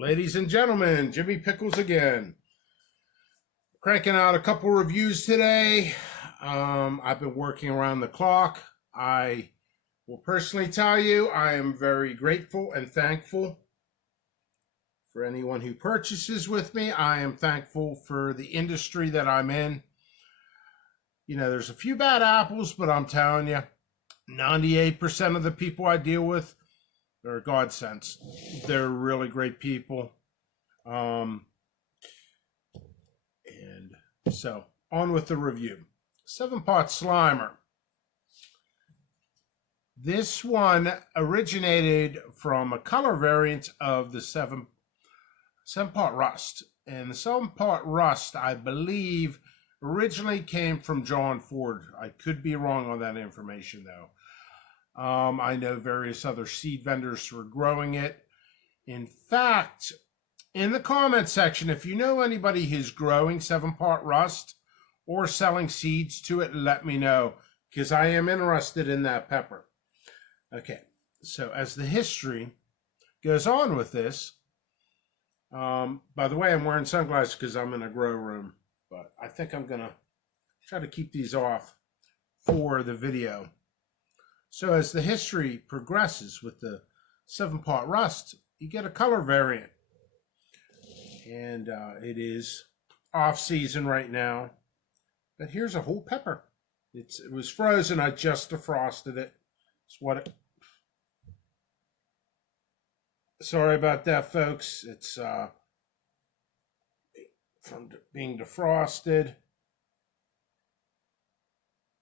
Ladies and gentlemen, Jimmy Pickles again. Cranking out a couple reviews today. I've been working around the clock. I will personally tell you I am very grateful and thankful for anyone who purchases with me. I am thankful for the industry that I'm in. You know, there's a few bad apples, but I'm telling you, 98% of the people I deal with, they're godsends. They're really great people. And so on with the review. 7-Pot Slimer. This one originated from a color variant of the 7-Pot Rust. And the 7-Pot Rust, I believe, originally came from John Ford. I could be wrong on that information, though. I know various other seed vendors were growing it. In fact, in the comment section, if you know anybody who's growing 7-Pot Rust or selling seeds to it, let me know, because I am interested in that pepper. Okay, so as the history goes on with this, by the way, I'm wearing sunglasses because I'm in a grow room, but I think I'm going to try to keep these off for the video. So as the history progresses with the 7-Pot Rust, you get a color variant. And it is off season right now. But here's a whole pepper. It was frozen. I just defrosted it. It's what it... Sorry about that, folks. It's from being defrosted.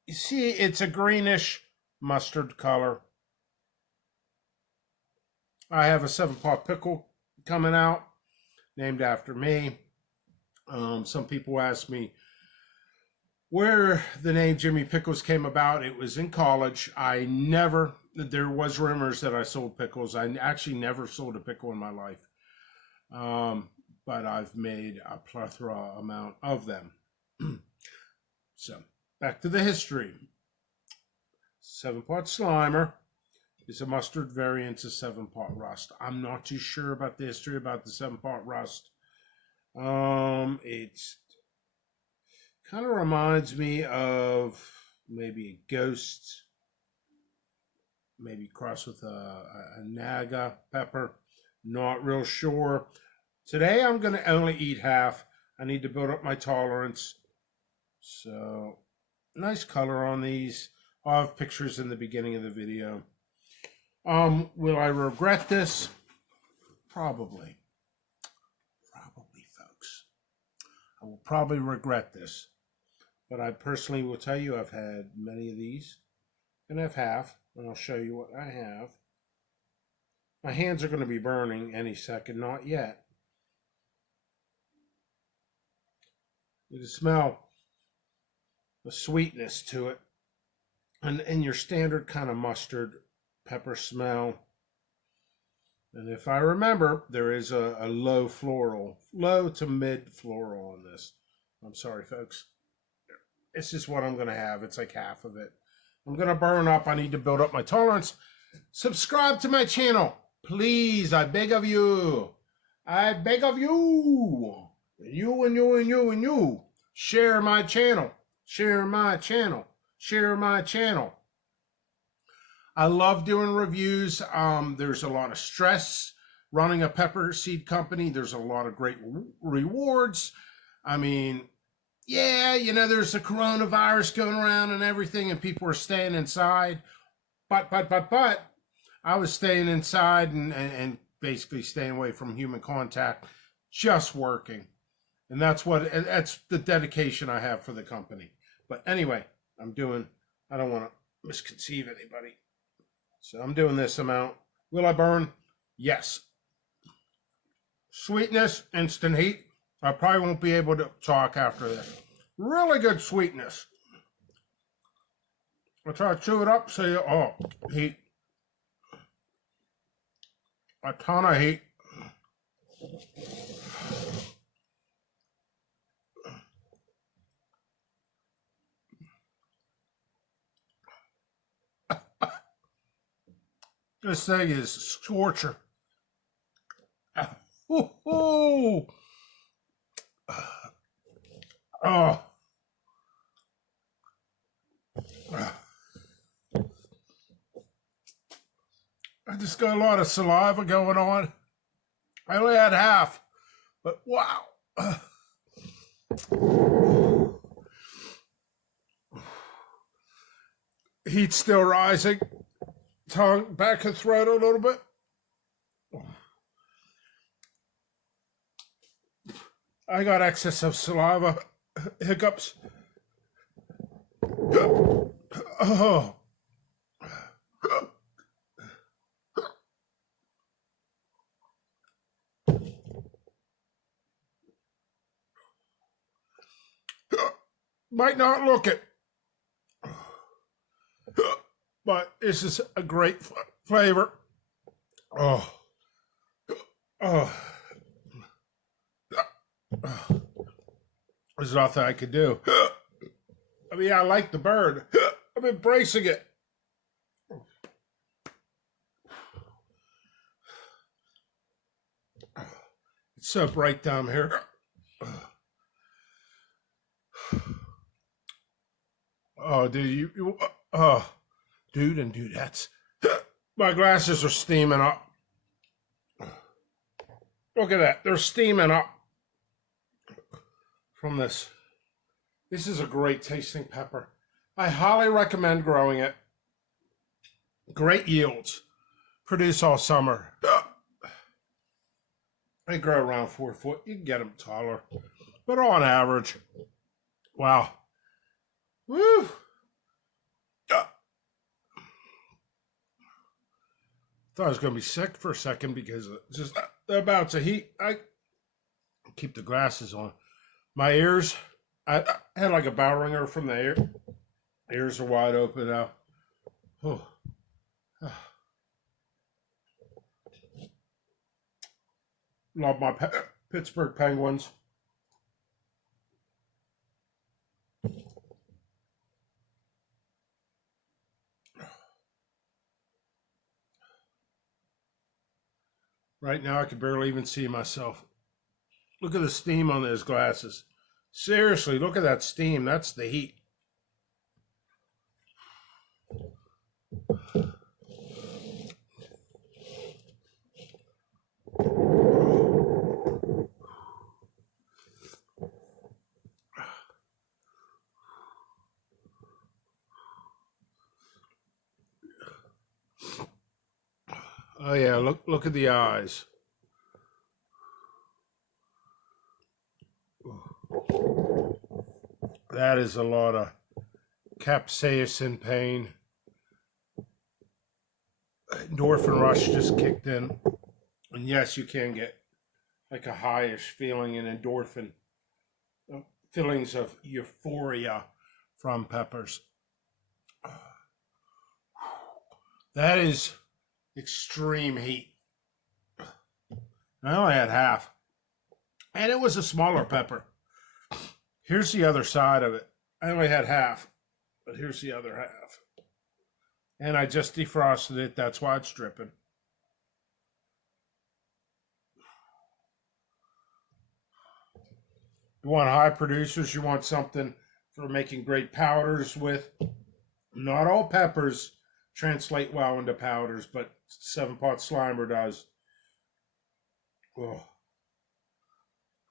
You see, it's a greenish mustard color. I have a 7-Pot pickle coming out, named after me. Some people ask me where the name Jimmy Pickles came about. It was in college. There was rumors that I sold pickles. I actually never sold a pickle in my life. But I've made a plethora amount of them. So, back to the history. 7-Pot Slimer is a mustard variant of 7-Pot Rust. I'm not too sure about the history about the 7-Pot Rust. It's kind of reminds me of maybe a Ghost, maybe crossed with a Naga pepper. Not real sure. Today I'm going to only eat half. I need to build up my tolerance. So, nice color on these. I'll have pictures in the beginning of the video. Will I regret this? Probably. Probably, folks. I will probably regret this. But I personally will tell you I've had many of these. And I've half. And I'll show you what I have. My hands are going to be burning any second. Not yet. You can smell the sweetness to it. And your standard kind of mustard pepper smell. And if I remember, there is a low to mid floral on this. I'm sorry, folks. This is what I'm going to have. It's like half of it. I'm going to burn up. I need to build up my tolerance. Subscribe to my channel. Please, I beg of you. I beg of you. You and you and you and you. Share my channel. Share my channel. Share my channel. I love doing reviews. There's a lot of stress running a pepper seed company. There's a lot of great rewards. I mean, yeah, you know, there's a coronavirus going around and everything, and people are staying inside. But, I was staying inside and basically staying away from human contact, just working. And that's the dedication I have for the company. But anyway, I don't want to misconceive anybody. So I'm doing this amount. Will I burn? Yes. Sweetness, instant heat. I probably won't be able to talk after this. Really good sweetness. I'll try to chew it up so heat. A ton of heat. This thing is torture. Ooh, ooh. Oh. I just got a lot of saliva going on. I only had half, but wow. Heat still rising. Tongue back of throat a little bit. I got excess of saliva, hiccups. Oh. Might not look it, but this is a great flavor. Oh. Oh. There's nothing I could do. I mean, I like the bird. I'm embracing it. It's so bright down here. Oh, dude, oh, dude, that's my glasses are steaming up. Look at that, they're steaming up from this. This is a great tasting pepper. I highly recommend growing it. Great yields. Produce all summer. They grow around 4 foot. You can get them taller, but on average, wow. Woo! Thought I was going to be sick for a second because of just the amounts of heat. I keep the glasses on. My ears, I had like a bell ringer from the ear. Ears are wide open now. Oh. Love my Pittsburgh Penguins. Right now, I can barely even see myself. Look at the steam on those glasses. Seriously, look at that steam. That's the heat. Oh yeah, look at the eyes. That is a lot of capsaicin pain. Endorphin rush just kicked in. And yes, you can get like a highish feeling in endorphin, feelings of euphoria from peppers. That is extreme heat. I only had half. And it was a smaller pepper. Here's the other side of it. I only had half, but here's the other half. And I just defrosted it. That's why it's dripping. You want high producers, you want something for making great powders with. Not all peppers translate well into powders, but 7-Pot Slimer does. Oh.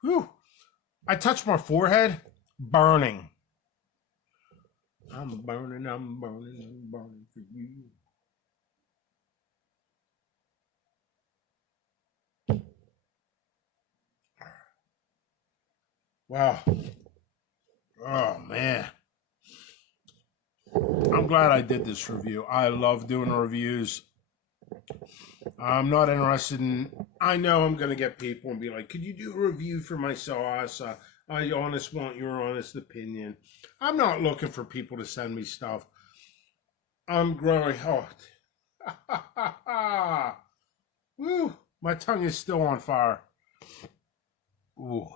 Whew. I touched my forehead, burning. I'm burning for you. Wow. Oh, man. I'm glad I did this review. I love doing reviews. I'm not interested in. I know I'm going to get people and be like, could you do a review for my sauce? I honest want your honest opinion. I'm not looking for people to send me stuff. I'm growing. Oh. Woo. My tongue is still on fire. Ooh.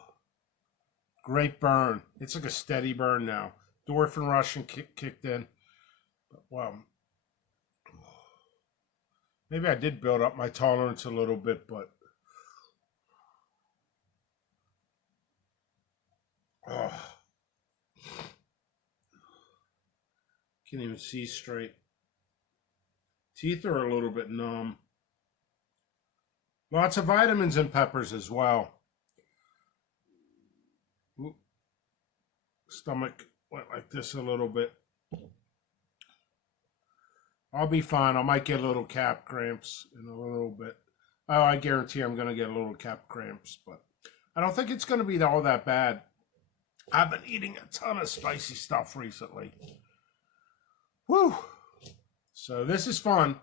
Great burn. It's like a steady burn now. Endorphin rush kicked in. Well, maybe I did build up my tolerance a little bit, but Oh, can't even see straight. Teeth are a little bit numb. Lots of vitamins in peppers as well. Oop. Stomach went like this a little bit. I'll be fine. I might get a little cap cramps in a little bit. Oh, I guarantee I'm going to get a little cap cramps, but I don't think it's going to be all that bad. I've been eating a ton of spicy stuff recently. Woo! So this is fun.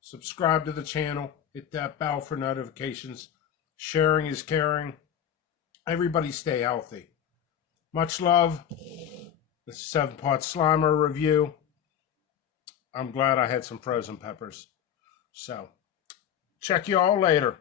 Subscribe to the channel. Hit that bell for notifications. Sharing is caring. Everybody stay healthy. Much love. This is 7-part Slimer review. I'm glad I had some frozen peppers. So, check you all later.